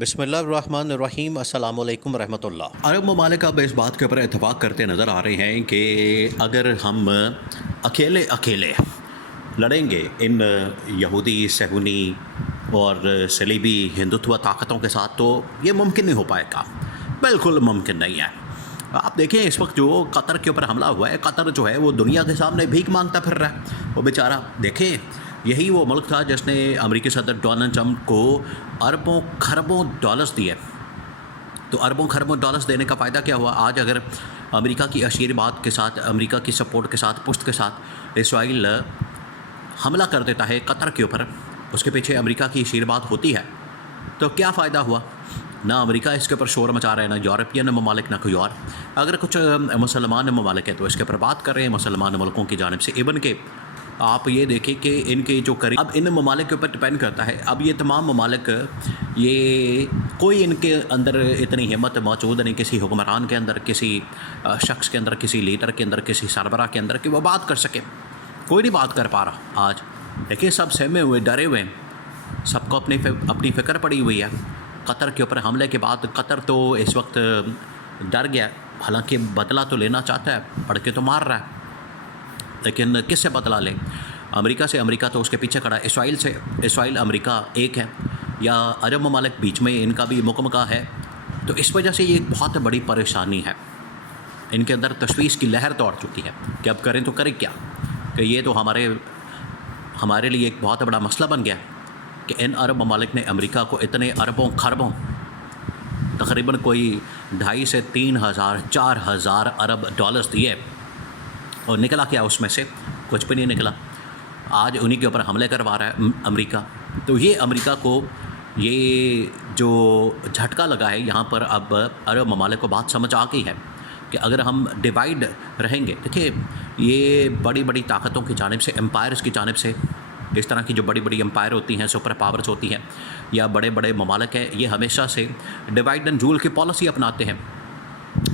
بسم اللہ الرحمن الرحیم۔ السلام علیکم ورحمۃ اللہ۔ عرب ممالک اب اس بات کے اوپر اتفاق کرتے نظر آ رہے ہیں کہ اگر ہم اکیلے لڑیں گے ان یہودی صہیونی اور صلیبی ہندوتوا طاقتوں کے ساتھ تو یہ ممکن نہیں ہو پائے گا، بالکل ممکن نہیں ہے۔ آپ دیکھیں اس وقت جو قطر کے اوپر حملہ ہوا ہے، قطر جو ہے وہ دنیا کے سامنے بھیک مانگتا پھر رہا ہے وہ بیچارہ۔ دیکھیں یہی وہ ملک تھا جس نے امریکی صدر ڈونلڈ ٹرمپ کو اربوں خربوں ڈالرز دیے، تو اربوں خربوں ڈالرز دینے کا فائدہ کیا ہوا؟ آج اگر امریکہ کی آشیرواد کے ساتھ، امریکہ کی سپورٹ کے ساتھ، پشت کے ساتھ اسرائیل حملہ کر دیتا ہے قطر کے اوپر، اس کے پیچھے امریکہ کی آشیرواد ہوتی ہے، تو کیا فائدہ ہوا؟ نہ امریکہ اس کے اوپر شور مچا رہے ہیں، نہ یورپین ممالک، نہ کوئی اور۔ اگر کچھ مسلمان ممالک ہیں تو اس کے اوپر بات کر رہے ہیں مسلمان ملکوں کی جانب سے، ایون کہ آپ یہ دیکھیں کہ ان کے جو قریب، اب ان ممالک کے اوپر ڈپینڈ کرتا ہے۔ اب یہ تمام ممالک، یہ کوئی ان کے اندر اتنی ہمت موجود نہیں کسی حکمران کے اندر، کسی شخص کے اندر، کسی لیڈر کے اندر، کسی سربراہ کے اندر کہ وہ بات کر سکے۔ کوئی نہیں بات کر پا رہا آج۔ دیکھیں سب سہمے ہوئے، ڈرے ہوئے ہیں، سب کو اپنی فکر پڑی ہوئی ہے۔ قطر کے اوپر حملے کے بعد قطر تو اس وقت ڈر گیا، حالانکہ بدلہ تو لینا چاہتا ہے، پڑھ کے تو مار رہا ہے، لیکن کس سے بدلہ لیں؟ امریکہ سے؟ امریکہ تو اس کے پیچھے کھڑا ہے۔ اسرائیل سے؟ اسرائیل امریکہ ایک ہے، یا عرب ممالک بیچ میں ان کا بھی مکمکہ ہے؟ تو اس وجہ سے یہ ایک بہت بڑی پریشانی ہے، ان کے اندر تشویش کی لہر دوڑ چکی ہے کہ اب کریں تو کریں کیا، کہ یہ تو ہمارے لیے ایک بہت بڑا مسئلہ بن گیا کہ ان عرب ممالک نے امریکہ کو اتنے اربوں خربوں، تقریباً کوئی 2.5 سے 3,000 4,000 ارب ڈالرز دیے، اور نکلا کیا اس میں سے؟ کچھ بھی نہیں نکلا۔ آج انہی کے اوپر حملے کروا رہا ہے امریکہ۔ تو یہ امریکہ کو یہ جو جھٹکا لگا ہے، یہاں پر اب عرب ممالک کو بات سمجھ آ گئی ہے کہ اگر ہم ڈیوائیڈ رہیں گے، دیکھیں یہ بڑی بڑی طاقتوں کی جانب سے، امپائرز کی جانب سے، اس طرح کی جو بڑی بڑی امپائر ہوتی ہیں، سپر پاورز ہوتی ہیں، یا بڑے بڑے ممالک ہیں، یہ ہمیشہ سے ڈیوائیڈ اینڈ رول کی پالیسی اپناتے ہیں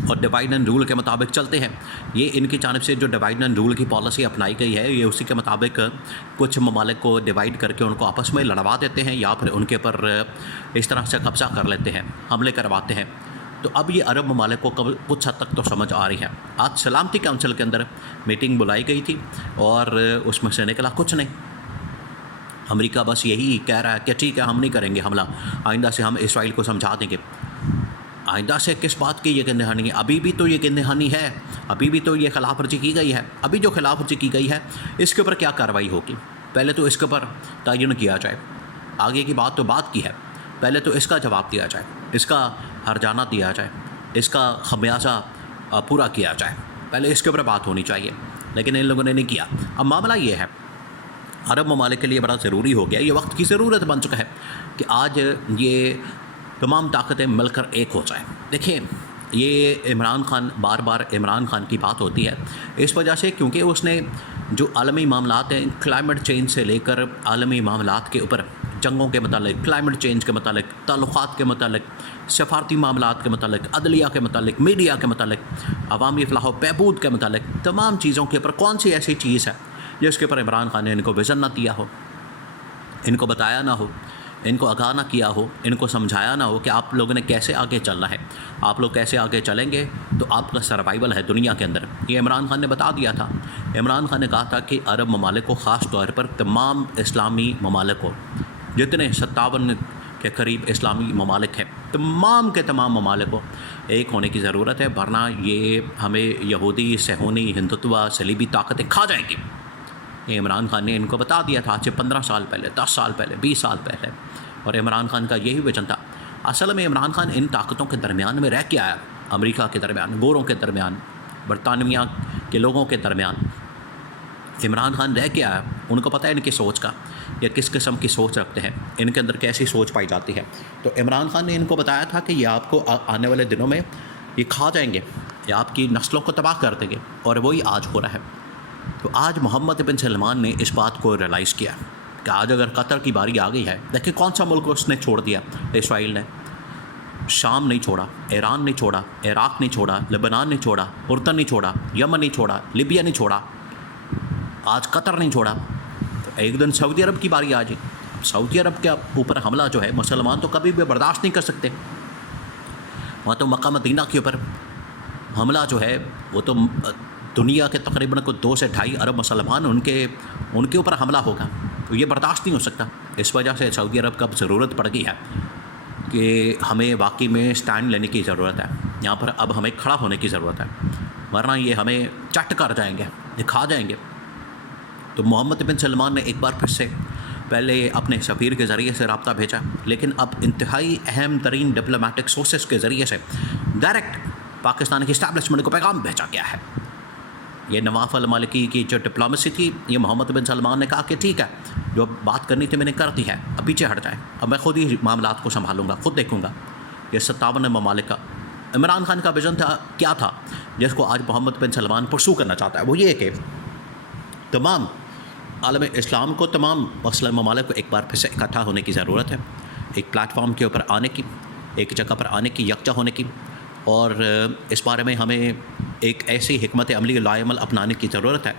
اور ڈیوائیڈ اینڈ رول کے مطابق چلتے ہیں۔ یہ ان کی جانب سے جو ڈیوائیڈ اینڈ رول کی پالیسی اپنائی گئی ہے، یہ اسی کے مطابق کچھ ممالک کو ڈیوائیڈ کر کے ان کو آپس میں لڑوا دیتے ہیں، یا پھر ان کے پر اس طرح سے قبضہ کر لیتے ہیں، حملے کرواتے ہیں۔ تو اب یہ عرب ممالک کو کچھ حد تک تو سمجھ آ رہی ہے۔ آج سلامتی کونسل کے اندر میٹنگ بلائی گئی تھی اور اس میں سے نکلا کچھ نہیں۔ امریکہ بس یہی کہہ رہا ہے کہ ٹھیک ہے ہم نہیں کریں گے حملہ، آئندہ سے ہم اسرائیل کو سمجھا دیں گے۔ آئندہ سے کس بات کی یقین دہانی؟ ابھی بھی تو یقین دہانی ہے، ابھی بھی تو یہ خلاف ورزی کی گئی ہے۔ ابھی جو خلاف ورزی کی گئی ہے اس کے اوپر کیا کارروائی ہوگی؟ پہلے تو اس کے اوپر تعین کیا جائے، آگے کی بات تو بات کی ہے، پہلے تو اس کا جواب دیا جائے، اس کا ہرجانہ دیا جائے، اس کا خمیازہ پورا کیا جائے، پہلے اس کے اوپر بات ہونی چاہیے، لیکن ان لوگوں نے نہیں کیا۔ اب معاملہ یہ ہے، عرب ممالک کے لیے بڑا ضروری ہو گیا، یہ وقت کی ضرورت بن چکا ہے کہ آج یہ تمام طاقتیں مل کر ایک ہو جائیں۔ دیکھیں یہ عمران خان، بار بار عمران خان کی بات ہوتی ہے اس وجہ سے کیونکہ اس نے جو عالمی معاملات ہیں، کلائمیٹ چینج سے لے کر عالمی معاملات کے اوپر، جنگوں کے متعلق، کلائمیٹ چینج کے متعلق، تعلقات کے متعلق، سفارتی معاملات کے متعلق، عدلیہ کے متعلق، میڈیا کے متعلق، عوامی فلاح و بہبود کے متعلق، تمام چیزوں کے اوپر کون سی ایسی چیز ہے جس کے اوپر عمران خان نے ان کو ویژن نہ دیا ہو، ان کو بتایا نہ ہو، ان کو آگاہ نہ کیا ہو، ان کو سمجھایا نہ ہو کہ آپ لوگوں نے کیسے آگے چلنا ہے، آپ لوگ کیسے آگے چلیں گے تو آپ کا سروائیول ہے دنیا کے اندر۔ یہ عمران خان نے بتا دیا تھا۔ عمران خان نے کہا تھا کہ عرب ممالک کو، خاص طور پر تمام اسلامی ممالک کو، جتنے 57 کے قریب اسلامی ممالک ہیں، تمام کے تمام ممالک کو ایک ہونے کی ضرورت ہے، ورنہ یہ ہمیں یہودی صہیونی ہندوتوا صلیبی طاقتیں کھا جائیں گی۔ یہ عمران خان نے ان کو بتا دیا تھا آج سے 15 سال پہلے، 10 سال پہلے، 20 سال پہلے، اور عمران خان کا یہی ویژن تھا۔ اصل میں عمران خان ان طاقتوں کے درمیان میں رہ کے آیا، امریکہ کے درمیان، گوروں کے درمیان، برطانیہ کے لوگوں کے درمیان عمران خان رہ کے آیا۔ ان کو پتہ ہے ان کی سوچ کا، یا کس قسم کی سوچ رکھتے ہیں، ان کے اندر کیسی سوچ پائی جاتی ہے۔ تو عمران خان نے ان کو بتایا تھا کہ یہ آپ کو آنے والے دنوں میں یہ کھا جائیں گے، یا آپ کی نسلوں کو تباہ کر دیں گے، اور وہی آج ہو رہا ہے۔ تو آج محمد بن سلمان نے اس بات کو ریئلائز کیا کہ آج اگر قطر کی باری آ گئی ہے، دیکھیں کون سا ملک اس نے چھوڑ دیا، اسرائیل نے۔ شام نہیں چھوڑا، ایران نہیں چھوڑا، عراق نہیں چھوڑا، لبنان نہیں چھوڑا، اردن نہیں چھوڑا، یمن نہیں چھوڑا، لیبیا نہیں چھوڑا، آج قطر نہیں چھوڑا، تو ایک دن سعودی عرب کی باری آ جائے سعودی عرب کے اوپر حملہ جو ہے مسلمان تو کبھی بھی برداشت نہیں کر سکتے. وہاں تو مکہ مدینہ کے اوپر حملہ جو ہے وہ تو دنیا کے تقریباً کو 2 سے 2.5 ارب مسلمان ان کے اوپر حملہ ہوگا, تو یہ برداشت نہیں ہو سکتا. اس وجہ سے سعودی عرب کا اب ضرورت پڑ گئی ہے کہ ہمیں واقعی میں سٹینڈ لینے کی ضرورت ہے. یہاں پر اب ہمیں کھڑا ہونے کی ضرورت ہے, ورنہ یہ ہمیں چٹ کر جائیں گے, دکھا جائیں گے. تو محمد بن سلمان نے ایک بار پھر سے پہلے اپنے سفیر کے ذریعے سے رابطہ بھیجا, لیکن اب انتہائی اہم ترین ڈپلومیٹک سورسز کے ذریعے سے ڈائریکٹ پاکستان کی اسٹیبلشمنٹ کو پیغام بھیجا گیا ہے. یہ نواف المالکی کی جو ڈپلومیسی تھی, یہ محمد بن سلمان نے کہا کہ ٹھیک ہے, جو بات کرنی تھی میں نے کر دی ہے, اب پیچھے ہٹ جائیں, اب میں خود ہی معاملات کو سنبھالوں گا, خود دیکھوں گا. یہ 57 ممالک کا عمران خان کا ویژن تھا, کیا تھا جس کو آج محمد بن سلمان پرسو کرنا چاہتا ہے, وہ یہ کہ تمام عالم اسلام کو, تمام مسلم ممالک کو ایک بار پھر سے اکٹھا ہونے کی ضرورت ہے, ایک پلیٹ فارم کے اوپر آنے کی, ایک جگہ پر آنے کی, یکجا ہونے کی. اور اس بارے میں ہمیں ایک ایسی حکمت عملی لائے عمل اپنانے کی ضرورت ہے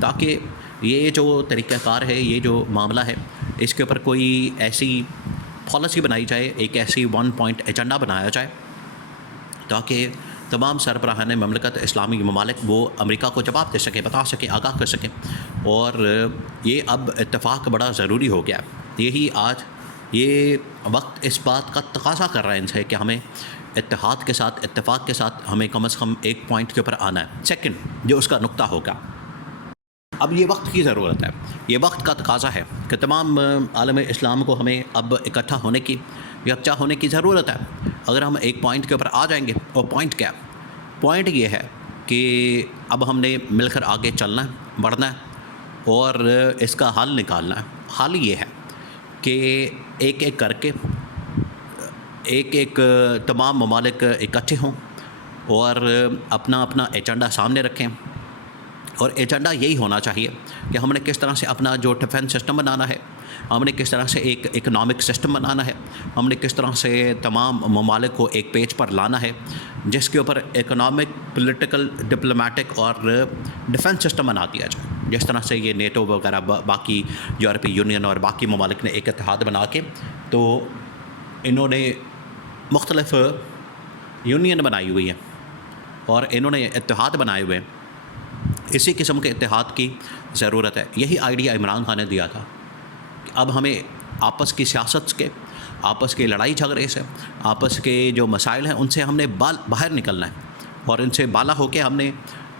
تاکہ یہ جو طریقہ کار ہے, یہ جو معاملہ ہے, اس کے اوپر کوئی ایسی پالیسی بنائی جائے, ایک ایسی 1 پوائنٹ ایجنڈا بنایا جائے تاکہ تمام سربراہان مملکت اسلامی ممالک وہ امریکہ کو جواب دے سکیں, بتا سکیں, آگاہ کر سکیں. اور یہ اب اتفاق بڑا ضروری ہو گیا. یہی آج یہ وقت اس بات کا تقاضا کر رہا ہے ان سے کہ ہمیں اتحاد کے ساتھ, اتفاق کے ساتھ ہمیں کم از کم ایک پوائنٹ کے اوپر آنا ہے. سیکنڈ جو اس کا نقطہ ہوگا, اب یہ وقت کی ضرورت ہے, یہ وقت کا تقاضا ہے کہ تمام عالم اسلام کو ہمیں اب اکٹھا ہونے کی, یکجا ہونے کی ضرورت ہے. اگر ہم ایک پوائنٹ کے اوپر آ جائیں گے, اور پوائنٹ کیا, پوائنٹ یہ ہے کہ اب ہم نے مل کر آگے چلنا ہے, بڑھنا ہے, اور اس کا حل نکالنا ہے. حل یہ ہے کہ ایک ایک کر کے ایک تمام ممالک اکٹھے ہوں اور اپنا اپنا ایجنڈا سامنے رکھیں. اور ایجنڈا یہی ہونا چاہیے کہ ہم نے کس طرح سے اپنا جو ڈیفنس سسٹم بنانا ہے, ہم نے کس طرح سے ایک اکنامک سسٹم بنانا ہے, ہم نے کس طرح سے تمام ممالک کو ایک پیج پر لانا ہے جس کے اوپر اکنامک, پولیٹیکل, ڈپلومیٹک اور ڈیفنس سسٹم بنا دیا جائے. جس طرح سے یہ نیٹو وغیرہ باقی یورپی یونین اور باقی ممالک نے ایک اتحاد بنا کے, تو انہوں نے مختلف یونین بنائی ہوئی ہیں اور انہوں نے اتحاد بنائے ہوئے ہیں. اسی قسم کے اتحاد کی ضرورت ہے. یہی آئیڈیا عمران خان نے دیا تھا کہ اب ہمیں آپس کی سیاست کے, آپس کے لڑائی جھگڑے سے, آپس کے جو مسائل ہیں ان سے ہم نے باہر نکلنا ہے, اور ان سے بالا ہو کے ہم نے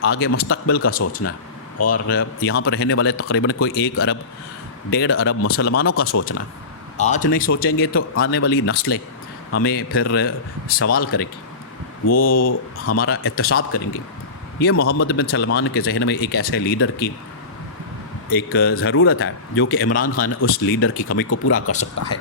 آگے مستقبل کا سوچنا ہے, اور یہاں پر رہنے والے تقریباً کوئی 1 ارب 1.5 ارب مسلمانوں کا سوچنا ہے. آج نہیں سوچیں گے تو آنے والی نسلیں ہمیں پھر سوال کریں گی, وہ ہمارا احتساب کریں گے. یہ محمد بن سلمان کے ذہن میں ایک ایسے لیڈر کی ایک ضرورت ہے جو کہ عمران خان اس لیڈر کی کمی کو پورا کر سکتا ہے.